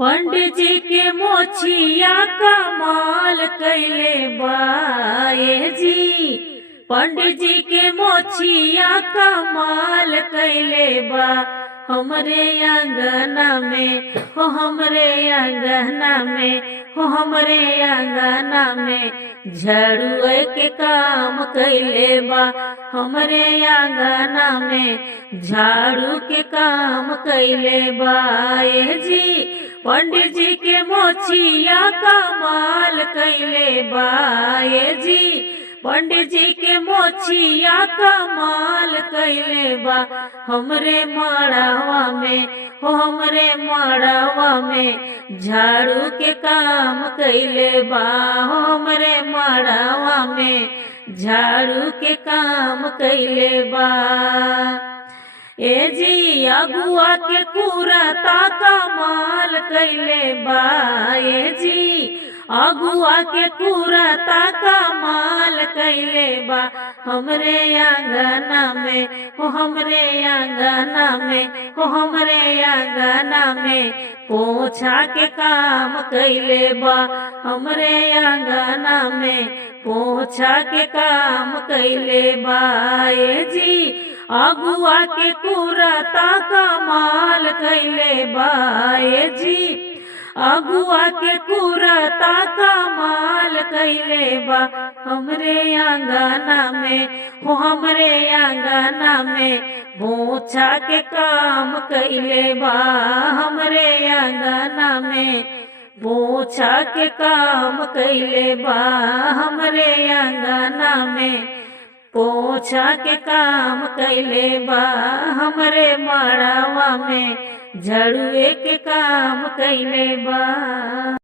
पंडित जी के मोछिया कमाल कैले बाए जी। पंडित जी के मोछिया कमाल कैले बा हमरे अंगना में हो, हमरे अंगना में हो, हमरे अंगना में झाड़ू के काम कैले बा हमरे अंगना में झाड़ू के काम कैले बा ए जी। पंडित जी के मोछिया कमाल कैले बा ए जी। पंडित जी के मोछिया कमाल कैले बा हमरे मड़ावा में हो, हमरे मड़ावा में झाड़ू के काम कैले बा हो, हमरे मड़ावा में झाड़ू के काम कैले बा ए जी। अगुआ के कुरता कमाल कैले बा ए जी। अगुआ के कुरता कमाल कैले बा हमरे अंगना में हो, हमरे अंगना में हो, हमरे अंगना में पोछा के काम कैले बा हमरे अंगना में पोछा के काम कैले बा ए जी। अगुआ के कुरता कमाल कैले बा ए जी। अगुआ के कुरता कमाल कैले बा हमरे अंगना में हो, हमरे अंगना में पोछा के काम कैले बा हमरे अंगना में पोछा के काम कैले बा हमरे अंगना में पोछा के काम कैले बा हमरे मड़ावा में झाड़ुए के काम कैले बा।